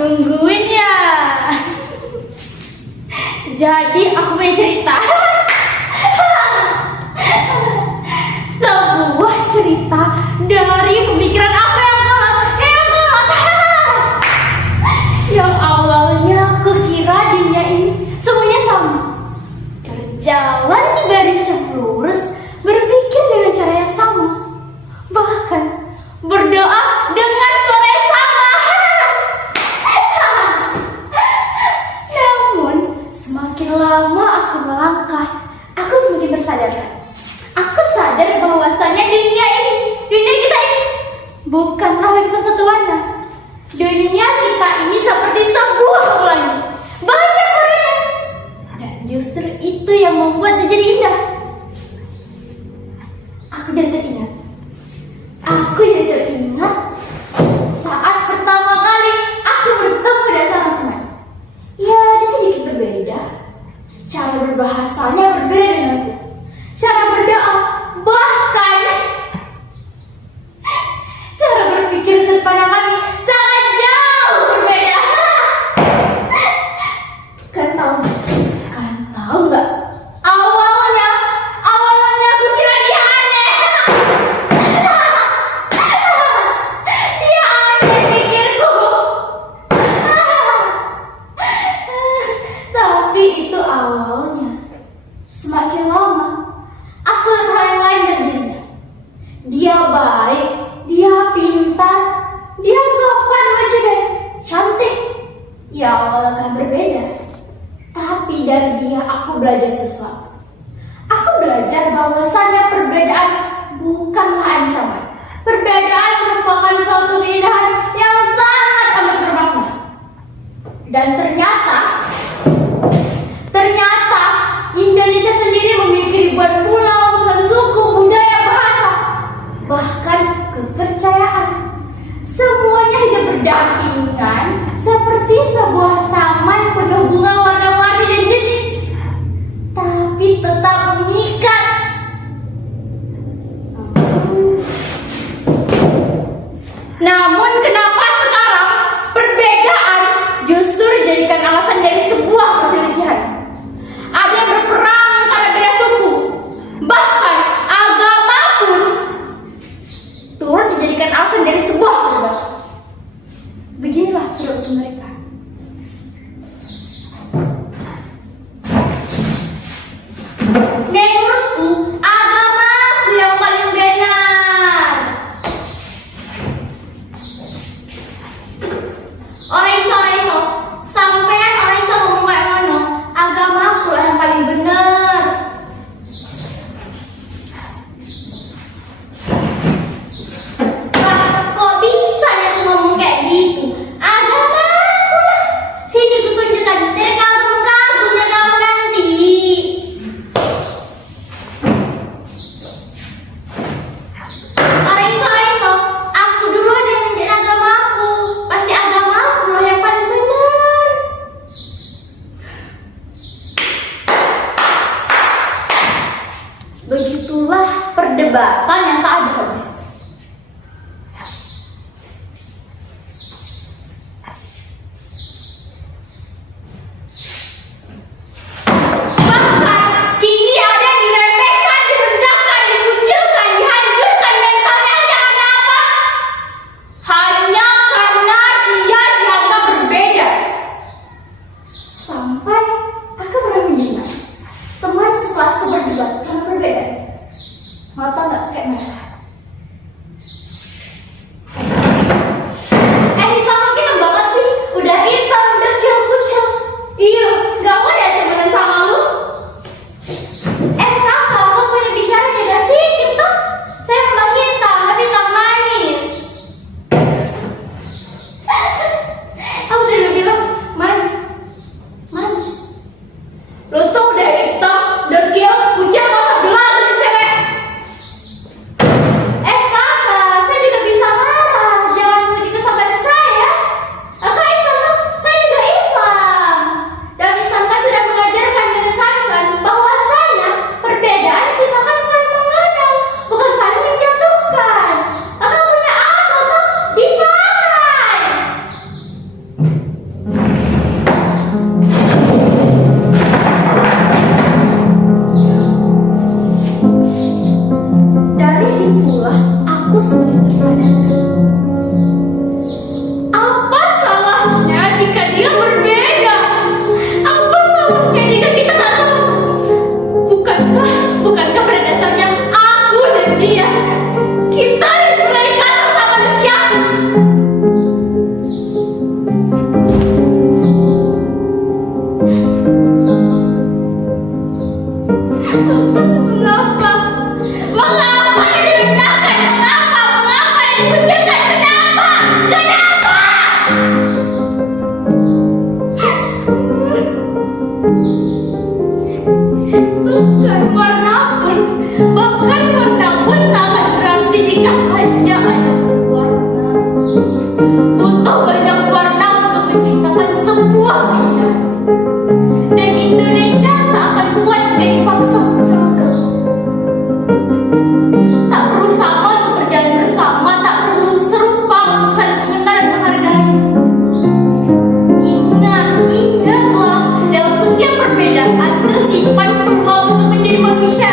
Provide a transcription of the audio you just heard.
nungguin ya. Jadi aku punya cerita. Sebuah cerita dari pemikiran aku yang yang awalnya kukira dunia ini semuanya sama, berjalan di baris yang lurus, berpikir dengan cara yang sama, bahkan berdoa dengan suara yang sama. Namun semakin lama aku melangkah, aku semakin bersadarkan. Aku sadar bahwasanya dunia kita ini bukanlah lapisan satu warna. Dunia kita ini seperti sebuah pelangi, banyak warnanya, dan justru itu yang membuatnya jadi indah. Aku jadi teringat saat pertama kali aku bertemu dengan seorang teman. Ya, dia sedikit berbeda. Cara berbahasanya berbeda denganku. Cara berdoa, bahkan cara berpikir sudut pandang kami sangat jauh berbeda. Kan tahu nggak? Awalnya aku kira dia aneh. Dia aneh pikirku. Tapi itu awalnya. Semakin lama aku lihat hal yang lain dari dirinya. Dia baik, dia pintar, dia sopan, lucu dan cantik. Ya awalnya kan berbeda, tapi dari dia aku belajar sesuatu. Aku belajar bahwasanya perbedaan bukanlah ancaman. Perbedaan merupakan suatu keindahan yang sangat amat bermakna. Dan ternyata Indonesia sendiri memiliki ribuan pulau, suku, budaya, bahasa, bahkan kepercayaan. Semuanya hidup berdampingan seperti sebuah taman penuh bunga warna-warni dan jenis, tapi tetap mengikat. Namun kenapa sekarang perbedaan justru dijadikan alasan dari sebuah perselisihan? Ada yang berperang karena beda suku, bahkan agama pun turut dijadikan alasan dari sebuah perdebatan. Beginilah perilaku mereka. Menurutku, agamaku yang paling benar. Orang-orang sampean orang ngomong kayak ngono, agamaku lah yang paling benar. Kok bisa ya tuh ngomong kayak gitu? Agamaku lah. Sini ku tunjukkan terkagum-kagumnya kamu nanti. Orang-orang aku duluan yang menjadi agamaku. Pasti agamaku lah yang paling benar. Begitulah perdebatan yang tak ada habis. Bahkan kini ada yang diremehkan, direndahkan, dikucilkan, dihancurkan mentalnya karena apa? Hanya karena dia dianggap berbeda. Sampai aku pernah mendengar teman sekelasku berdebat karena berbeda. Mau tau nggak kayak mana? Kamu gini banget sih, udah hitam, dekil, kucel. Iya, gak mau deh temenan sama lu. Kakak, kamu punya bicara jaga sikit tuh. Saya memang hitam, tapi tak manis. Aku udah bilang manis. Lu tuh udah hitam, dekil, kucel, gak usah bilang ke cewek. aku semakin tersadarkan. Apa salahnya jika dia berbeda? Apa salahnya jika kita tak sama? Bukankah pada dasarnya aku dan dia, kita dan mereka sama manusia? Lantas mengapa? Mengapa direndahkan? Mengapa dikucilkan? Kenapa? Bahkan warna pun sangat berarti jika hanya ada satu warna. Butuh banyak warna untuk menciptakan sebuah keindahan. Dan Indonesia tak akan kuat jika dipaksa berseragam. Tak perlu sama untuk berjalan bersama, tak perlu serupa untuk saling mengenal dan menghargai. Ingatlah, dalam setiap perbedaan tersimpan peluang untuk menjadi manusia